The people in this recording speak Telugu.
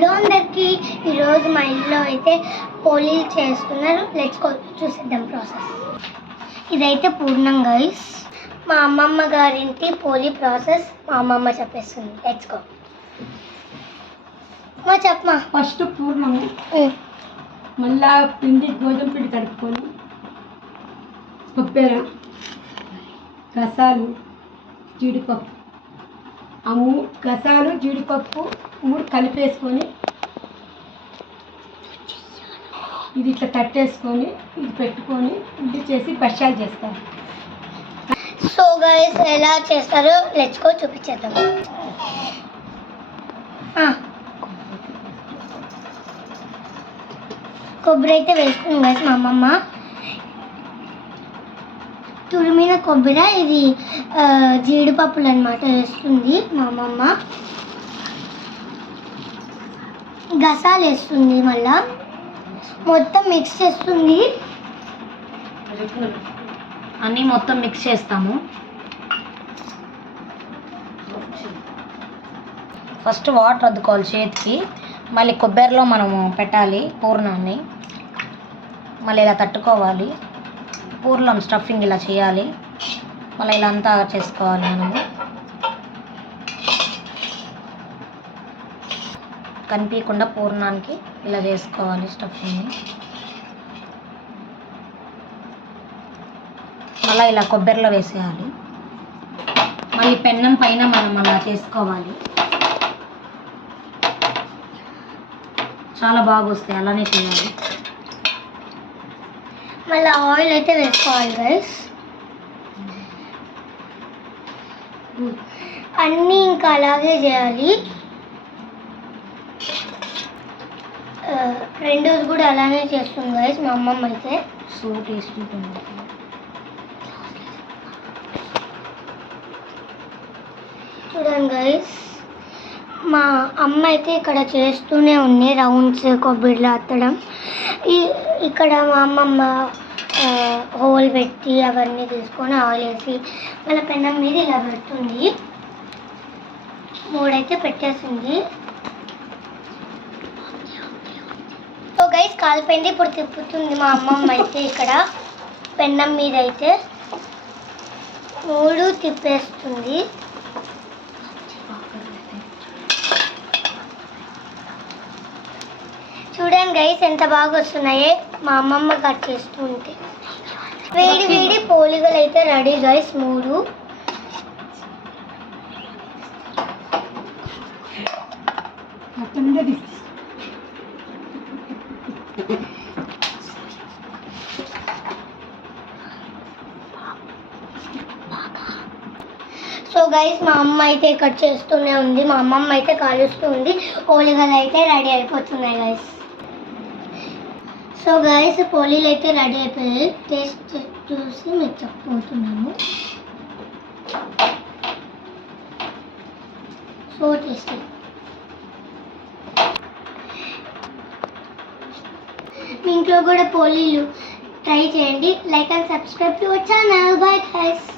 హలో అందరికీ, ఈరోజు మా ఇంట్లో అయితే పోలీలు చేస్తున్నారు. లెట్స్ గో చూసేద్దాం ప్రాసెస్. ఇదైతే పూర్ణం గైస్, మా అమ్మమ్మ గారింటి పోలీ ప్రాసెస్ మా అమ్మమ్మ చెప్పేస్తుంది. Let's go. మా చెప్పమా. ఫస్ట్ పూర్ణము, మళ్ళా పిండి గోధుమ పిండి కలుపుకొని కొబ్బరి, గసాలు, జీడిపప్పు, గసాలు జీడిపప్పు 3 కలిపేసుకొని ఇది ఇట్లా తట్టేసుకొని ఇది పెట్టుకొని ఇది చేసి బచ్చాలు చేస్తారు. సో గైస్, ఎలా చేస్తారో లెట్స్ గో చూపించేద్దాం. కొబ్బరి అయితే వేసుకున్నాం గైస్. మా అమ్మమ్మ తురిమిన కొబ్బరి, ఇది జీడిపప్పులు అనమాట వేస్తుంది మా అమ్మమ్మ. గసాలు వేస్తుంది, మళ్ళా మొత్తం మిక్స్ చేస్తుంది. అన్నీ మొత్తం మిక్స్ చేస్తాము. ఫస్ట్ వాటర్ అద్దుకోవాలి చేతికి, మళ్ళీ కొబ్బరిలో మనము పెట్టాలి పూర్ణాన్ని, మళ్ళీ ఇలా తట్టుకోవాలి. పూర్ణం స్టఫింగ్ ఇలా చేయాలి, మళ్ళీ ఇలా అంతా చేసుకోవాలి. మనము కనిపించకుండా పూర్ణానికి ఇలా చేసుకోవాలి స్టఫింగ్ని. మళ్ళీ ఇలా కొబ్బరిలో వేసేయాలి. మళ్ళీ పెన్నం పైన మనం అలా చేసుకోవాలి. చాలా బాగా వస్తాయి, అలానే చేయాలి. మళ్ళీ ఆయిల్ అయితే వేసుకోవాలి గైస్. అన్నీ ఇంకా అలాగే చేయాలి. రెండోది కూడా అలానే చేస్తుంది గైస్ మా అమ్మమ్మ అయితే. సో టేస్టీగా ఉంది. చూడండి గైస్, మా అమ్మ అయితే ఇక్కడ చేస్తూనే ఉంది రౌండ్స్ కొబ్బరిలో అత్తడం. ఇక్కడ మా అమ్మమ్మ హోల్ పెట్టి అవన్నీ తీసుకొని ఆయిల్ వేసి మళ్ళీ పెన్నం మీద ఇలా పెడుతుంది. 3 అయితే పెట్టేసింది. సో గైస్, కాలిపోయింది. ఇప్పుడు తిప్పుతుంది మా అమ్మమ్మ అయితే ఇక్కడ పెన్నం మీద అయితే 3 తిప్పేస్తుంది. చూడండి గైస్, ఎంత బాగా వస్తున్నాయో మా అమ్మమ్మ కట్ చేస్తూ ఉంటే. వేడి వేడి పోలికలు అయితే రెడీ గైస్ 3. సో గైస్, మా అమ్మ అయితే కట్ చేస్తూనే ఉంది, మా అమ్మమ్మ అయితే కాలుస్తూ ఉంది. పోలికలు అయితే రెడీ అయిపోతున్నాయి గైస్. సో గైస్, పోలీలు అయితే రెడీ అయిపోయాయి. టేస్ట్ చూసి మీకు చెప్పబోతున్నాము. So tasty. మీ ఇంట్లో కూడా పోలీలు ట్రై చేయండి. Like and subscribe to our channel. Bye guys.